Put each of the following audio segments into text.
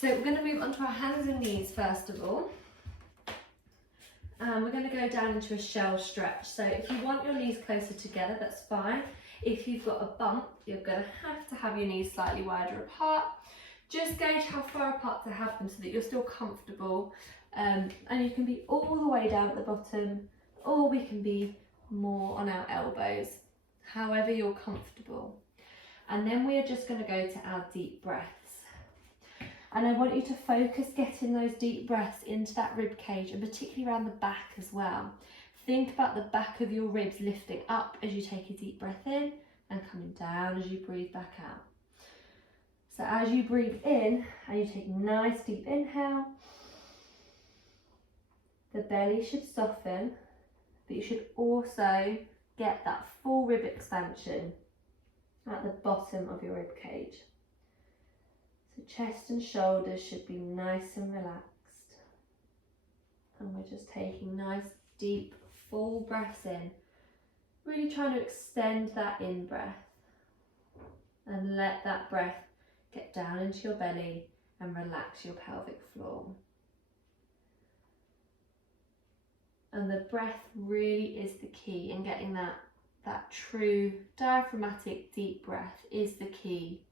So we're going to move on to our hands and knees first of all. We're going to go down into a shell stretch. So if you want your knees closer together, that's fine. If you've got a bump, you're going to have your knees slightly wider apart. Just gauge how far apart to have them so that you're still comfortable. And you can be all the way down at the bottom, or we can be more on our elbows, however you're comfortable. And then we are just going to go to our deep breaths. And I want you to focus getting those deep breaths into that rib cage, and particularly around the back as well. Think about the back of your ribs lifting up as you take a deep breath in and coming down as you breathe back out. So as you breathe in and you take a nice deep inhale, the belly should soften, but you should also get that full rib expansion at the bottom of your rib cage. So chest and shoulders should be nice and relaxed. And we're just taking nice, deep, full breaths in. Really trying to extend that in-breath. And let that breath get down into your belly and relax your pelvic floor. And the breath really is the key, and getting that true diaphragmatic deep breath is the key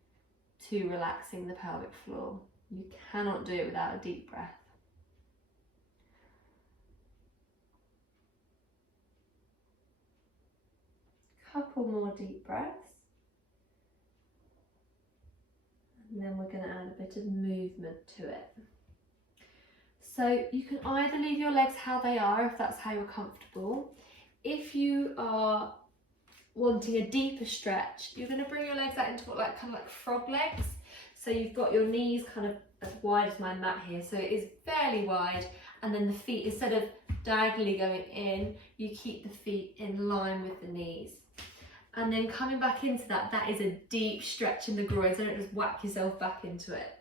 to relaxing the pelvic floor. You cannot do it without a deep breath. Couple more deep breaths. And then we're going to add a bit of movement to it. So you can either leave your legs how they are if that's how you're comfortable. If you are wanting a deeper stretch, you're going to bring your legs out into kind of like frog legs. So you've got your knees kind of as wide as my mat here, so it is fairly wide, and then the feet, instead of diagonally going in, you keep the feet in line with the knees. And then coming back into that is a deep stretch in the groin, so don't just whack yourself back into it.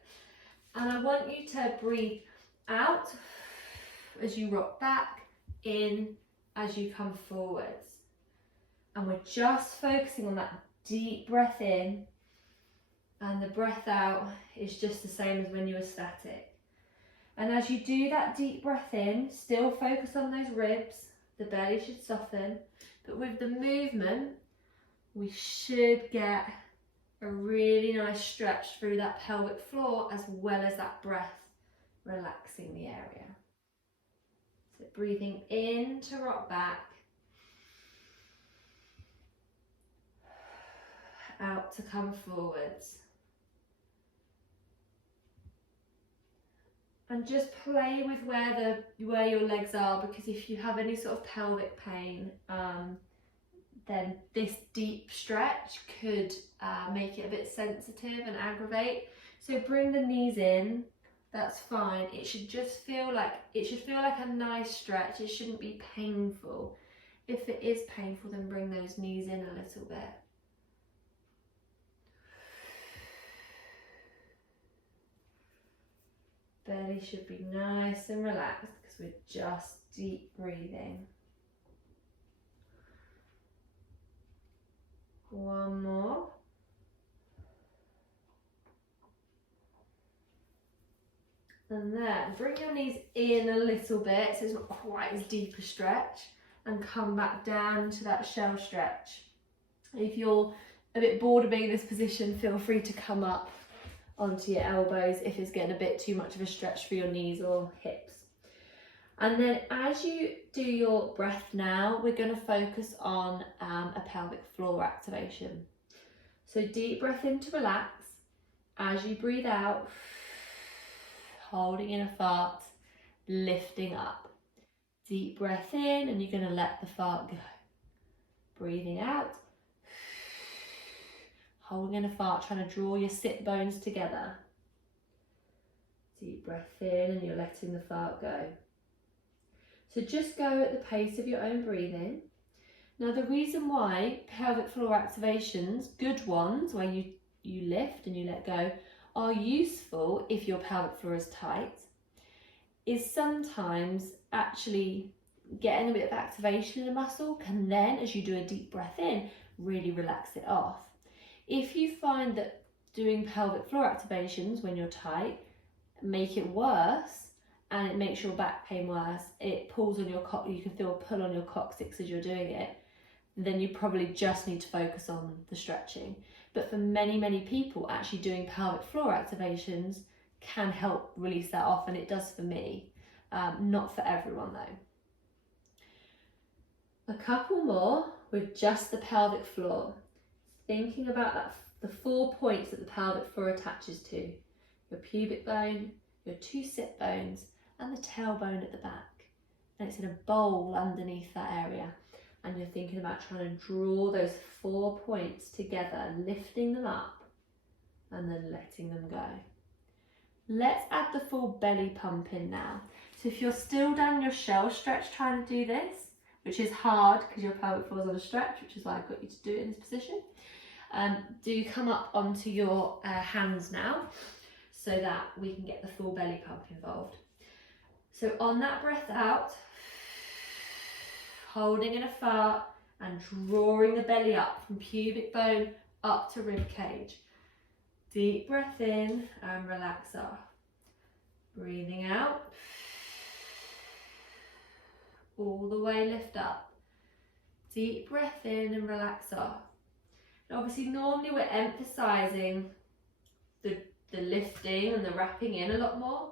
And I want you to breathe out as you rock back, in as you come forwards. And we're just focusing on that deep breath in, and the breath out is just the same as when you were static. And as you do that deep breath in, still focus on those ribs, the belly should soften, but with the movement, we should get a really nice stretch through that pelvic floor, as well as that breath relaxing the area. So breathing in to rock back, out to come forwards. And just play with where your legs are, because if you have any sort of pelvic pain, then this deep stretch could make it a bit sensitive and aggravate. So bring the knees in, that's fine. It should just feel like a nice stretch. It shouldn't be painful. If it is painful, then bring those knees in a little bit. Belly should be nice and relaxed because we're just deep breathing. One more. And then bring your knees in a little bit so it's not quite as deep a stretch, and come back down to that shell stretch. If you're a bit bored of being in this position, feel free to come up onto your elbows if it's getting a bit too much of a stretch for your knees or hips. And then as you do your breath now, we're going to focus on a pelvic floor activation. So deep breath in to relax. As you breathe out, holding in a fart, lifting up. Deep breath in, and you're going to let the fart go. Breathing out, holding in a fart, trying to draw your sit bones together. Deep breath in, and you're letting the fart go. So just go at the pace of your own breathing. Now the reason why pelvic floor activations, good ones, where you lift and you let go, are useful if your pelvic floor is tight, is sometimes actually getting a bit of activation in a muscle can then, as you do a deep breath in, really relax it off. If you find that doing pelvic floor activations when you're tight make it worse, and it makes your back pain worse, it pulls on your you can feel a pull on your coccyx as you're doing it, then you probably just need to focus on the stretching. But for many people, actually doing pelvic floor activations can help release that off, and it does for me. Not for everyone though. A couple more with just the pelvic floor. Thinking about that, the 4 points that the pelvic floor attaches to. Your pubic bone, your 2 sit bones, and the tailbone at the back. And it's in a bowl underneath that area. And you're thinking about trying to draw those 4 points together, lifting them up and then letting them go. Let's add the full belly pump in now. So if you're still down your shell stretch trying to do this, which is hard because your pelvic floor is on a stretch, which is why I got you to do it in this position, do come up onto your hands now so that we can get the full belly pump involved. So on that breath out, holding in a fart and drawing the belly up from pubic bone up to rib cage. Deep breath in and relax off. Breathing out. All the way lift up. Deep breath in and relax off. And obviously normally we're emphasising the lifting and the wrapping in a lot more.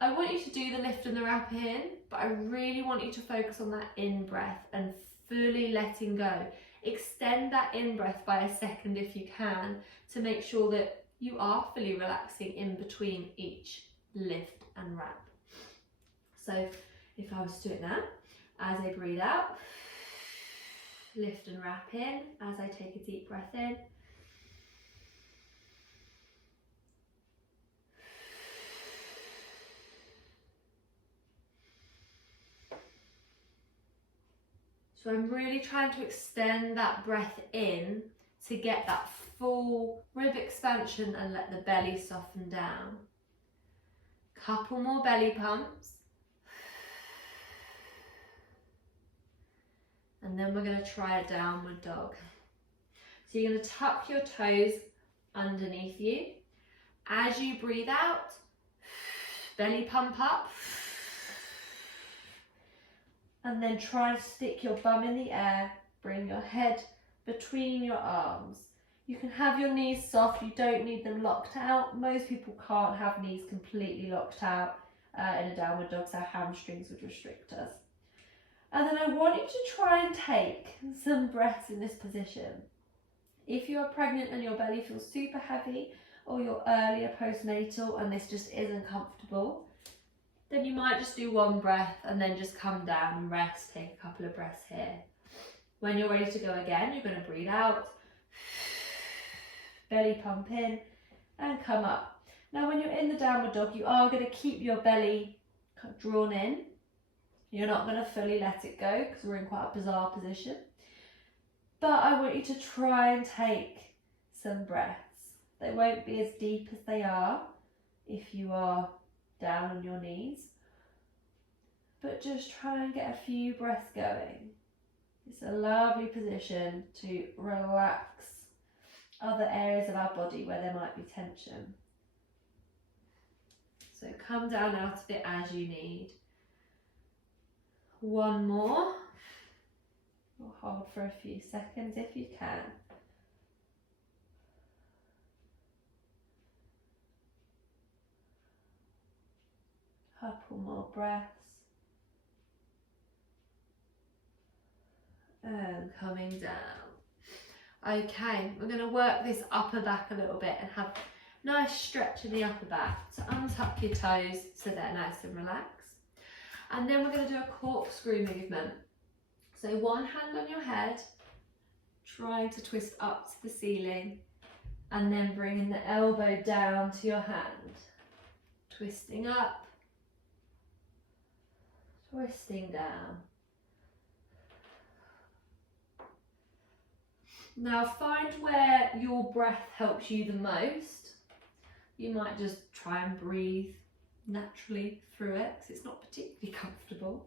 I want you to do the lift and the wrap in, but I really want you to focus on that in breath and fully letting go. Extend that in breath by a second if you can, to make sure that you are fully relaxing in between each lift and wrap. So if I was to do it now, as I breathe out, lift and wrap in, as I take a deep breath in, so I'm really trying to extend that breath in to get that full rib expansion and let the belly soften down. Couple more belly pumps. And then we're going to try a downward dog. So you're going to tuck your toes underneath you. As you breathe out, belly pump up. And then try to stick your bum in the air. Bring your head between your arms. You can have your knees soft, you don't need them locked out. Most people can't have knees completely locked out in a downward dog, so hamstrings would restrict us. And then I want you to try and take some breaths in this position. If you're pregnant and your belly feels super heavy, or you're earlier postnatal and this just isn't comfortable, then you might just do one breath and then just come down and rest, take a couple of breaths here. When you're ready to go again, you're going to breathe out, belly pump in and come up. Now when you're in the downward dog, you are going to keep your belly drawn in. You're not going to fully let it go because we're in quite a bizarre position. But I want you to try and take some breaths. They won't be as deep as they are if you are down on your knees. But just try and get a few breaths going. It's a lovely position to relax other areas of our body where there might be tension. So come down out of it as you need. One more. We'll hold for a few seconds if you can. Couple more breaths. And coming down. Okay, we're going to work this upper back a little bit and have a nice stretch in the upper back. So untuck your toes so they're nice and relaxed. And then we're going to do a corkscrew movement. So one hand on your head, trying to twist up to the ceiling, and then bringing the elbow down to your hand. Twisting up, twisting down. Now find where your breath helps you the most. You might just try and breathe naturally through it because it's not particularly comfortable.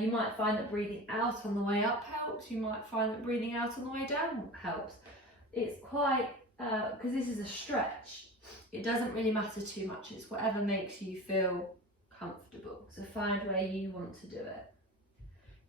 You might find that breathing out on the way up helps. You might find that breathing out on the way down helps. It's quite, because this is a stretch, It doesn't really matter too much, it's whatever makes you feel comfortable. So find where you want to do it.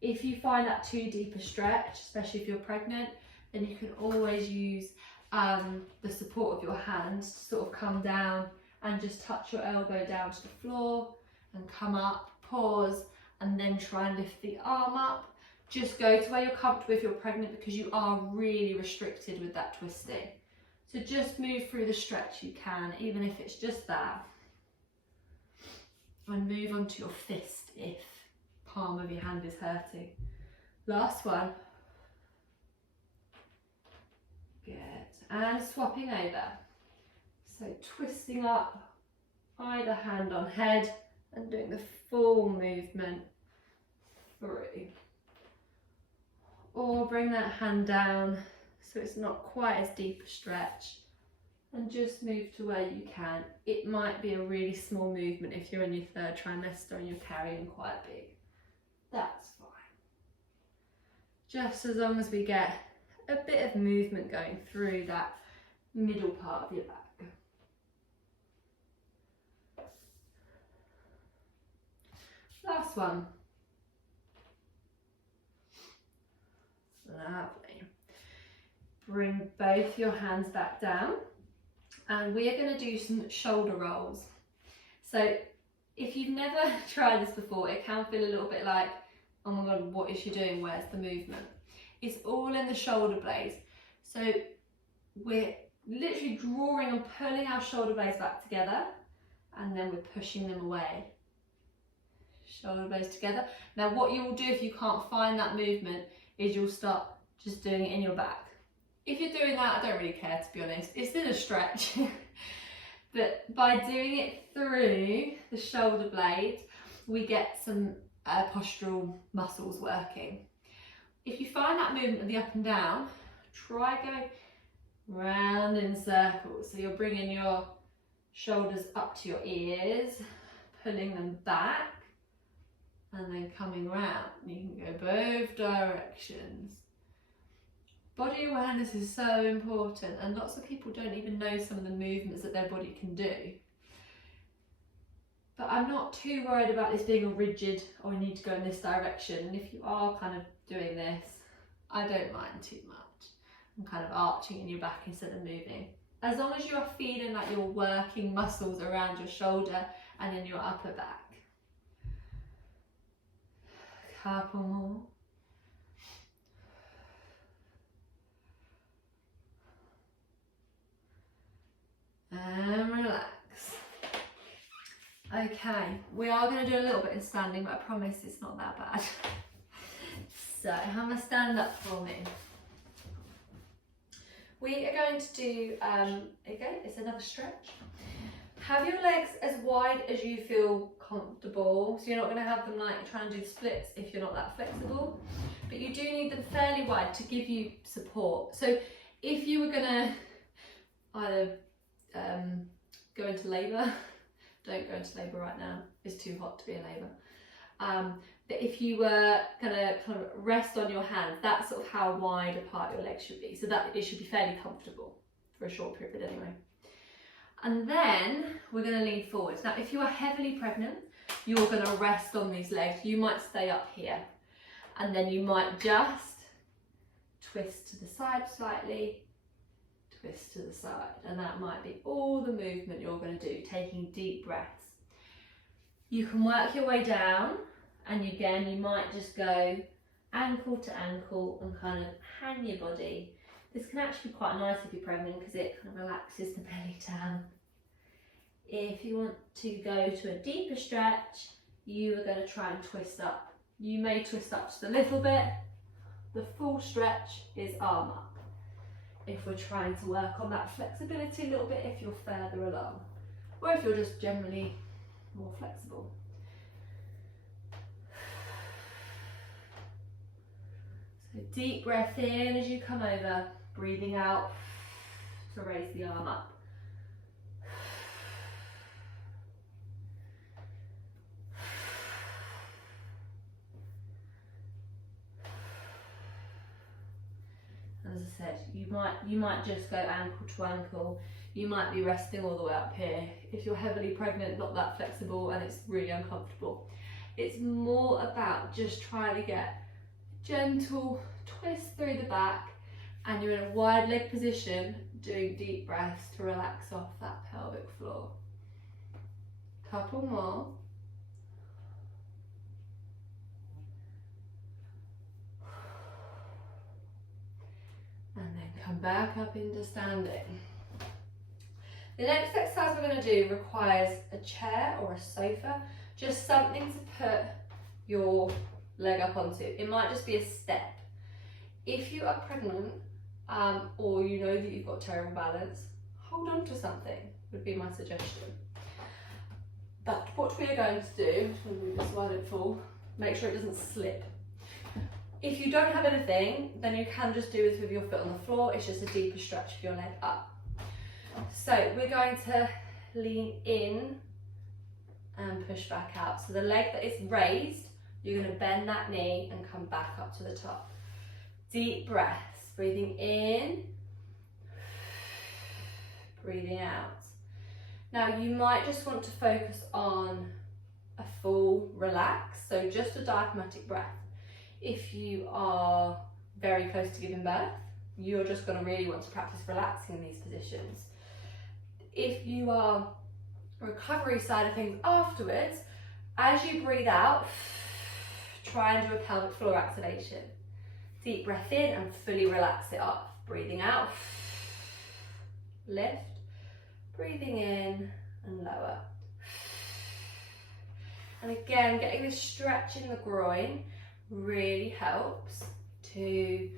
If you find that too deep a stretch, especially if you're pregnant, then you can always use the support of your hands to sort of come down and just touch your elbow down to the floor and come up, pause, and then try and lift the arm up. Just go to where you're comfortable if you're pregnant, because you are really restricted with that twisting. So just move through the stretch you can, even if it's just that. And move on to your fist if palm of your hand is hurting. Last one. Good. And swapping over. So twisting up either hand on head and doing the full movement through. Or bring that hand down so it's not quite as deep a stretch, and just move to where you can. It might be a really small movement if you're in your third trimester and you're carrying quite big. That's fine. Just as long as we get a bit of movement going through that middle part of your back. Last one. Lovely. Bring both your hands back down, and we are going to do some shoulder rolls. So if you've never tried this before, it can feel a little bit like, oh my god, what is she doing? Where's the movement? It's all in the shoulder blades. So we're literally drawing and pulling our shoulder blades back together, and then we're pushing them away. Shoulder blades together. Now what you will do if you can't find that movement is you'll start just doing it in your back. If you're doing that, I don't really care, to be honest. It's still a stretch. But by doing it through the shoulder blades, we get some postural muscles working. If you find that movement of the up and down, try going round in circles. So you're bringing your shoulders up to your ears, pulling them back, and then coming round. You can go both directions. Body awareness is so important, and lots of people don't even know some of the movements that their body can do. But I'm not too worried about this being a rigid, oh, I need to go in this direction. And if you are kind of doing this, I don't mind too much. I'm kind of arching in your back instead of moving. As long as you are feeling like you're working muscles around your shoulder and in your upper back. Couple more. And relax. Okay, we are going to do a little bit of standing, but I promise it's not that bad. So, have a stand up for me. We are going to do, again, it's another stretch. Have your legs as wide as you feel comfortable. So you're not going to have them like trying to do the splits if you're not that flexible. But you do need them fairly wide to give you support. So if you were going to either go into labour, don't go into labour right now, it's too hot to be in labour. But if you were going to kind of rest on your hands, that's sort of how wide apart your legs should be. So that it should be fairly comfortable for a short period anyway. And then we're going to lean forwards. Now, if you are heavily pregnant, you're going to rest on these legs. You might stay up here, and then you might just twist to the side slightly, twist to the side, and that might be all the movement you're going to do, taking deep breaths. You can work your way down, and again, you might just go ankle to ankle and kind of hang your body. This can actually be quite nice if you're pregnant because it kind of relaxes the belly down. If you want to go to a deeper stretch, you are going to try and twist up. You may twist up just a little bit. The full stretch is arm up. If we're trying to work on that flexibility a little bit, if you're further along, or if you're just generally more flexible. So deep breath in as you come over, breathing out to raise the arm up. As I said, You might just go ankle to ankle. You might be resting all the way up here. If you're heavily pregnant, not that flexible, and it's really uncomfortable. It's more about just trying to get gentle twist through the back, and you're in a wide leg position, doing deep breaths to relax off that pelvic floor. Couple more. And then come back up into standing. The next exercise we're going to do requires a chair or a sofa, just something to put your leg up onto. It might just be a step. If you are pregnant or you know that you've got terrible balance, hold on to something would be my suggestion. But what we are going to do, I'm going to move this so I don't fall, make sure it doesn't slip. If you don't have anything, then you can just do this with your foot on the floor. It's just a deeper stretch of your leg up. So we're going to lean in and push back out. So the leg that is raised, you're going to bend that knee and come back up to the top. Deep breaths, breathing in, breathing out. Now you might just want to focus on a full relax, so just a diaphragmatic breath. If you are very close to giving birth, you're just going to really want to practice relaxing in these positions. If you are recovery side of things afterwards, as you breathe out, try and do a pelvic floor activation. Deep breath in and fully relax it off. Breathing out, lift, breathing in and lower. And again, getting this stretch in the groin really helps to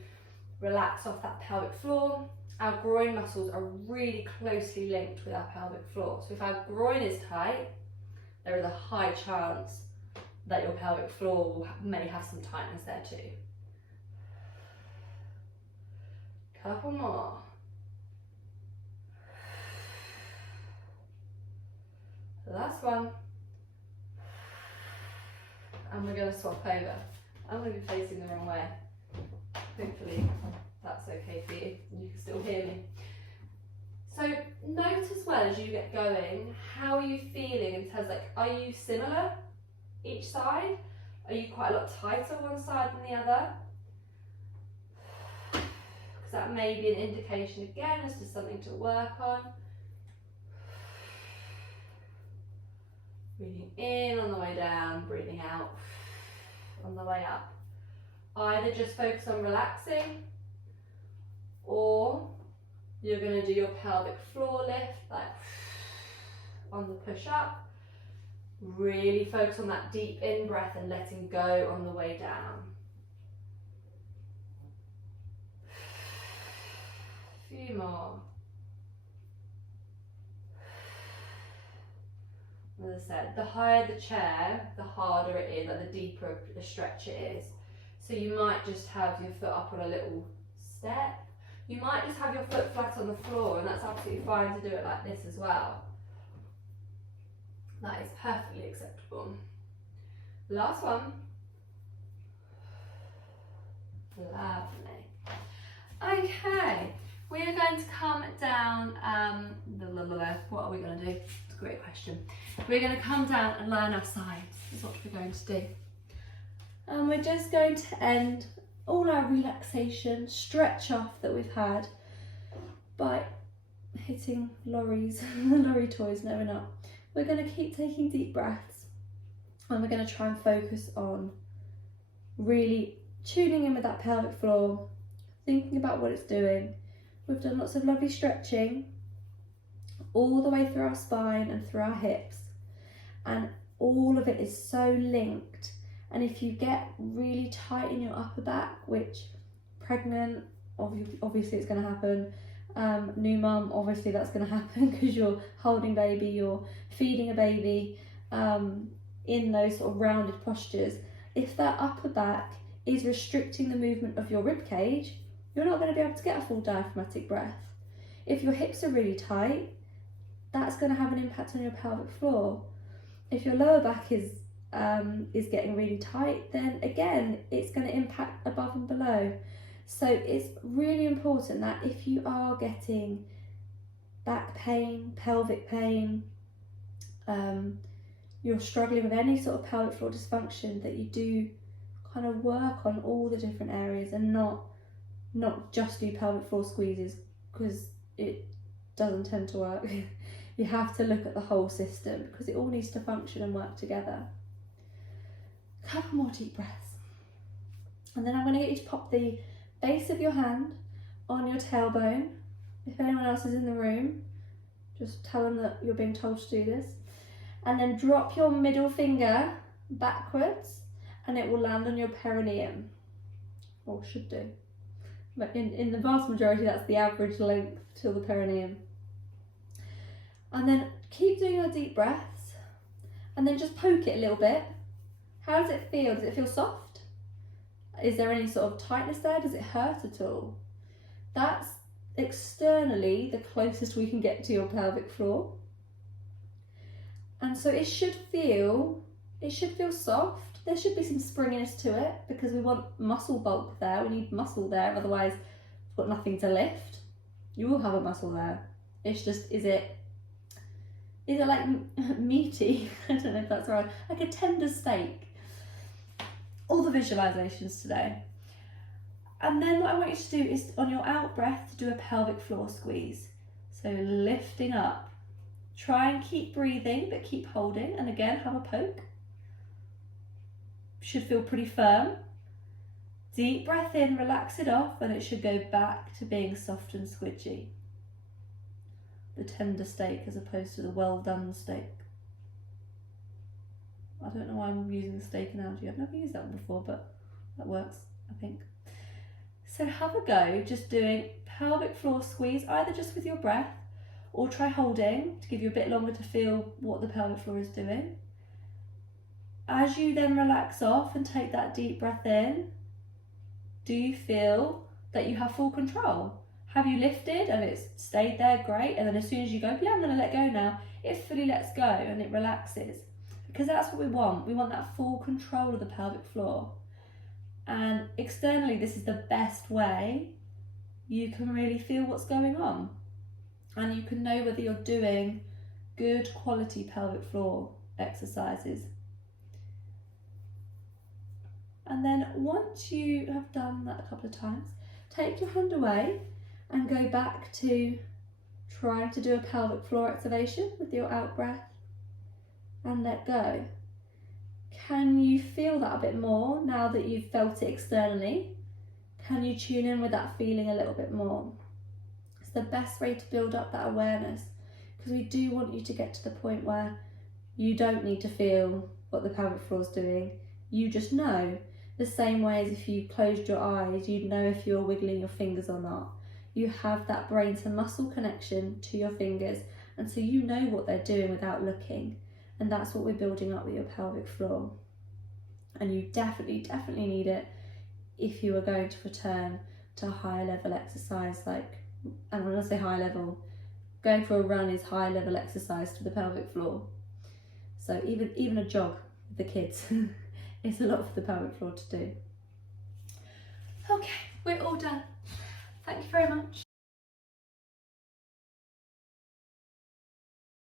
relax off that pelvic floor. Our groin muscles are really closely linked with our pelvic floor. So if our groin is tight, there is a high chance that your pelvic floor may have some tightness there too. Couple more. Last one. And we're going to swap over. I'm going to be facing the wrong way. Hopefully that's okay for you. You can still hear me. So note as well as you get going, how are you feeling in terms of, like, are you similar each side? Are you quite a lot tighter one side than the other? Because that may be an indication again as to something to work on. Breathing in on the way down, breathing out on the way up. Either just focus on relaxing, or you're going to do your pelvic floor lift, like on the push up. Really focus on that deep in breath and letting go on the way down. A few more. As I said, the higher the chair, the harder it is, like the deeper a stretch it is. So you might just have your foot up on a little step. You might just have your foot flat on the floor, and that's absolutely fine to do it like this as well. That is perfectly acceptable. Last one. Lovely. Okay, we are going to come down, what are we going to do? It's a great question. We're going to come down and lie on our sides, is what we're going to do. And we're just going to end all our relaxation, stretch off that we've had by hitting lorries, lorry toys, no we're not. We're going to keep taking deep breaths, and we're going to try and focus on really tuning in with that pelvic floor, thinking about what it's doing. We've done lots of lovely stretching all the way through our spine and through our hips, and all of it is so linked. And if you get really tight in your upper back, which pregnant, obviously it's going to happen, new mum, obviously that's going to happen because you're holding baby, you're feeding a baby, in those sort of rounded postures. If that upper back is restricting the movement of your rib cage, you're not going to be able to get a full diaphragmatic breath. If your hips are really tight, that's going to have an impact on your pelvic floor. If your lower back is getting really tight, then again it's going to impact above and below. So it's really important that if you are getting back pain, pelvic pain, you're struggling with any sort of pelvic floor dysfunction, that you do kind of work on all the different areas and not just do pelvic floor squeezes, because it doesn't tend to work. You have to look at the whole system because it all needs to function and work together. A couple more deep breaths. And then I'm going to get you to pop the base of your hand on your tailbone. If anyone else is in the room, just tell them that you're being told to do this. And then drop your middle finger backwards and it will land on your perineum, or should do. But in the vast majority, that's the average length till the perineum. And then keep doing your deep breaths and then just poke it a little bit. How does it feel? Does it feel soft? Is there any sort of tightness there? Does it hurt at all? That's externally the closest we can get to your pelvic floor. And so it should feel soft. There should be some springiness to it because we want muscle bulk there. We need muscle there, otherwise we've got nothing to lift. You will have a muscle there. It's just, is it like meaty? I don't know if that's right. Like a tender steak. All the visualizations today. And then what I want you to do is on your out breath to do a pelvic floor squeeze. So lifting up. Try and keep breathing, but keep holding. And again, have a poke. Should feel pretty firm. Deep breath in, relax it off, and it should go back to being soft and squidgy. The tender steak as opposed to the well done steak. I don't know why I'm using the steak analogy. I've never used that one before, but that works, I think. So have a go just doing pelvic floor squeeze, either just with your breath or try holding to give you a bit longer to feel what the pelvic floor is doing. As you then relax off and take that deep breath in, do you feel that you have full control? Have you lifted and it's stayed there? Great. And then as soon as you go, yeah, I'm going to let go now, it fully lets go and it relaxes. Because that's what we want. We want that full control of the pelvic floor. And externally, this is the best way you can really feel what's going on. And you can know whether you're doing good quality pelvic floor exercises. And then once you have done that a couple of times, take your hand away and go back to trying to do a pelvic floor activation with your out breath and let go. Can you feel that a bit more now that you've felt it externally? Can you tune in with that feeling a little bit more? It's the best way to build up that awareness, because we do want you to get to the point where you don't need to feel what the pelvic floor is doing. You just know. The same way as if you closed your eyes, you'd know if you're wiggling your fingers or not. You have that brain to muscle connection to your fingers, and so you know what they're doing without looking. And that's what we're building up with your pelvic floor. And you definitely need it if you are going to return to a higher level exercise, and when I say high level, going for a run is high level exercise to the pelvic floor. So even a jog with the kids it's a lot for the pelvic floor to do. Okay, we're all done. Thank you very much.